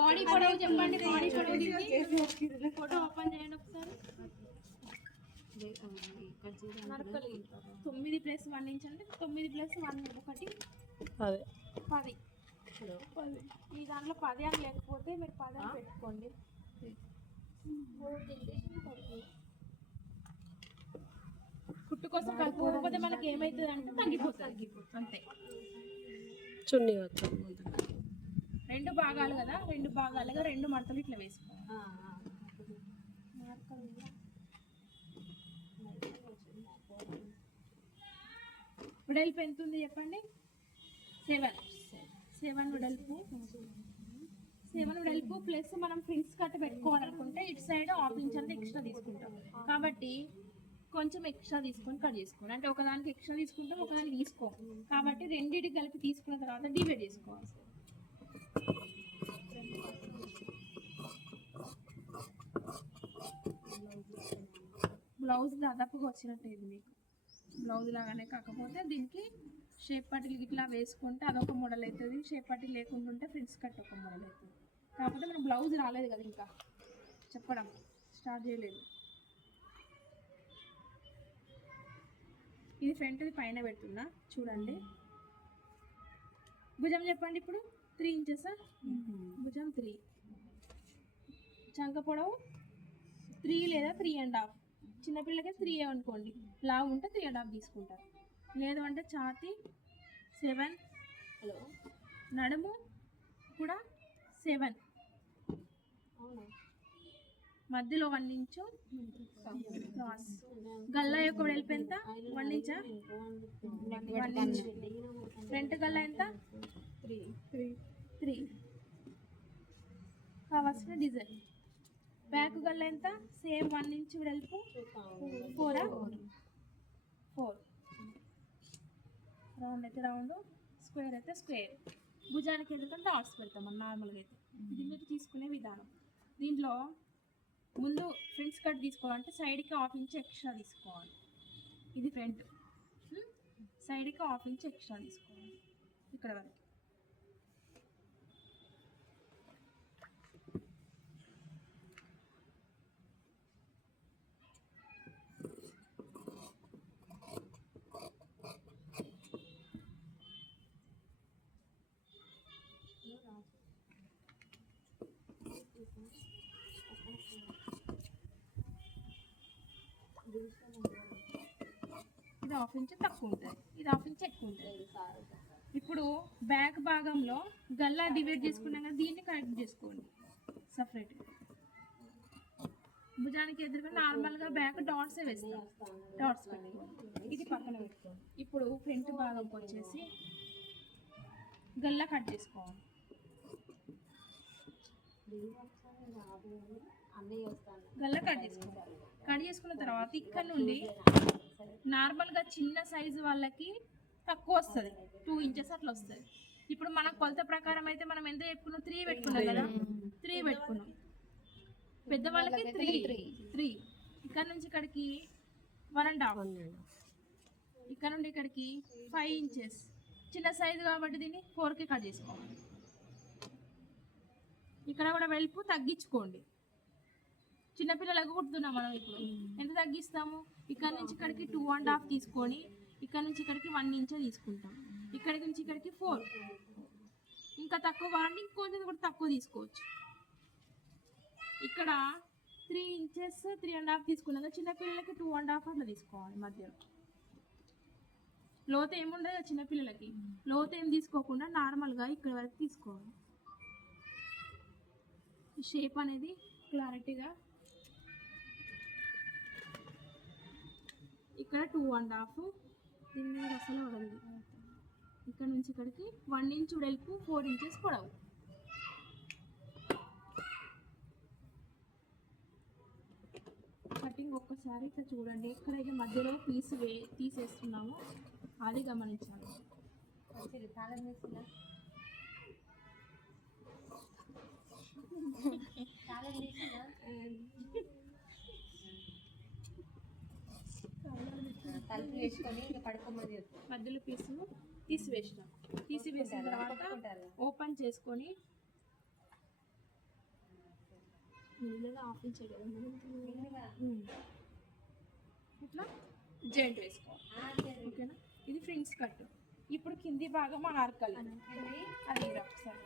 Body పొడవు చెప్పండి. Body పొడవు ఫోటో ఓపెన్ చేయండి ఒకసారి. 9 + 1 ఇంచ్ అంటే 9 + 1 ఒకటి 10. ఈ దాంట్లో 10 అని లేకపోతే మీరు 10 అని పెట్టుకోండి. కుట్టు కోసం కలుపుకోకపోతే మనకి ఏమవుతుంది అంటే తగ్గిపోతుంది అంతే. చున్నీ 2 భాగాలు కదా, 2 భాగాలుగా 2 మడతలు ఇట్లా వేసుకోవాలి. వెడల్పు ఎంత ఉంది చెప్పండి? 7 వెడల్పు. 7 వెడల్పు ప్లస్ మనం ఫ్రిల్స్ కట్ పెట్టుకోవాలనుకుంటే ఇటు సైడ్ 1/2 ఇంచ్ అంటే ఎక్స్ట్రా తీసుకుంటాం కాబట్టి కొంచెం ఎక్స్ట్రా తీసుకొని కట్ చేసుకోండి. అంటే ఒకదానికి ఎక్స్ట్రా తీసుకుంటాం, ఒకదానికి తీసుకోం కాబట్టి రెండింటికి కలిపి తీసుకున్న తర్వాత డివైడ్ చేసుకోవాలి. బ్లౌజ్ దాదాపుగా వచ్చినట్టేది మీకు. బ్లౌజ్ లాగానే కాకపోతే దీనికి షేప్ పట్టీలు ఇట్లా వేసుకుంటే అదొక మోడల్ అవుతుంది, షేప్ పట్టీలు లేకుండా ఉంటే ఫ్రిల్స్ కట్ ఒక మోడల్ అవుతుంది. కాకపోతే మన బ్లౌజ్ రాలేదు కదా, ఇంకా చెప్పడం స్టార్ట్ చేయలేదు. ఇది ఫ్రంట్ది పైన పెడుతున్నా చూడండి. భుజం చెప్పండి ఇప్పుడు. 3 ఇంచెస్ భుజం 3. చంక పొడవు 3 లేదా 3.5. చిన్నపిల్లకి 3 అనుకోండి, లావు ఉంటే 3.5 తీసుకుంటారు. లేదు అంటే ఛాతీ 7, నడుము కూడా 7, మధ్యలో 1 ఇంచు క్రాస్. గల్లా యొక్క వెడల్పు ఎంత? 1 ఇంచా? 1 ఇంచ్. ఫ్రంట్ గల్లా ఎంత? 3. కావాల్సిన డిజైన్. బ్యాక్ గల్లా ఎంత? సేమ్ 1 ఇంచ్ వెడల్పు. 4. రౌండ్ అయితే రౌండ్, స్క్వేర్ అయితే స్క్వేర్. భుజానికి ఎందుకంటే డాట్స్ పెడతాం మనం నార్మల్గా అయితే. ఇది మీరు తీసుకునే విధానం. దీంట్లో ముందు ఫ్రంట్స్ కట్ తీసుకోవాలంటే సైడ్కి 1/2 ఇంచ్ ఎక్స్ట్రా తీసుకోవాలి. ఇది ఫ్రంట్, సైడ్కి 1/2 ఇంచ్ ఎక్స్ట్రా తీసుకోవాలి ఇక్కడ వరకు. ఇది 1/2 ఇంచ్ తక్కువ ఉంటుంది, ఇది 1/2 ఇంచ్ ఎక్కువ ఉంటుంది. ఇప్పుడు బ్యాక్ భాగంలో గల్లా డివైడ్ చేసుకున్నాం కదా, దీన్ని కనెక్ట్ చేసుకోండి సపరేట్. భుజానికి ఎదురుగా నార్మల్గా బ్యాక్ డాట్సే వేస్తాం, డాట్స్ పెట్టుకోండి. ఇది పక్కన పెట్టుకోండి. ఇప్పుడు ఫ్రంట్ భాగంకి వచ్చేసి గల్లా కట్ చేసుకోవాలి. గల్లా కట్ చేసుకోవాలి. కట్ చేసుకున్న తర్వాత ఇక్కడ నుండి నార్మల్గా చిన్న సైజు వాళ్ళకి తక్కువ వస్తుంది, 2 ఇంచెస్ అట్లా వస్తుంది. ఇప్పుడు మన కొలత ప్రకారం అయితే మనం ఎంత చెప్పుకున్నాం? 3 పెట్టుకున్నాం కదా, 3 పెట్టుకున్నాం. పెద్దవాళ్ళకి 3. ఇక్కడ నుంచి ఇక్కడికి 1.5, ఇక్కడ నుండి ఇక్కడికి 5 ఇంచెస్. చిన్న సైజు కాబట్టి దీన్ని 4కి కట్ చేసుకోవాలి. ఇక్కడ కూడా వెలుపు తగ్గించుకోండి. చిన్నపిల్లలకు కుడుతున్నాం మనం. ఇప్పుడు ఎంత తగ్గిస్తాము? ఇక్కడ నుంచి ఇక్కడికి 2.5 తీసుకొని ఇక్కడ నుంచి ఇక్కడికి 1 ఇంచ్ తీసుకుంటాం. ఇక్కడికి నుంచి ఇక్కడికి 4. ఇంకా తక్కువ కావాలంటే ఇంకొంచెం కూడా తక్కువ తీసుకోవచ్చు. ఇక్కడ 3 ఇంచెస్ 3.5 తీసుకున్నాక చిన్నపిల్లలకి 2.5 అట్లా తీసుకోవాలి. మధ్యలో లోతు ఏముండదు చిన్నపిల్లలకి, లోతు ఏం తీసుకోకుండా నార్మల్గా ఇక్కడ వరకు తీసుకోవాలి. షేప్ అనేది క్లారిటీగా. ఇక్కడ 2.5, దీని మీద అసలు వడదు. ఇక్కడ నుంచి ఇక్కడికి 1 ఇంచ్ వెడల్పు, 4 ఇంచెస్ పొడవు. కటింగ్ ఒక్కసారి ఇట్లా చూడండి. ఎక్కడైతే మధ్యలో పీస్ తీసేస్తున్నామో అది గమనించాలి. మధ్యలో పీసు తీసివేసిన తర్వాత ఓపెన్ చేసుకొని ఇట్లా జాయింట్ వేసుకోవాలి. ఓకేనా, ఇది ఫ్రిన్స్ కట్. ఇప్పుడు కింది భాగం ఆర్కల్ అది ఒకసారి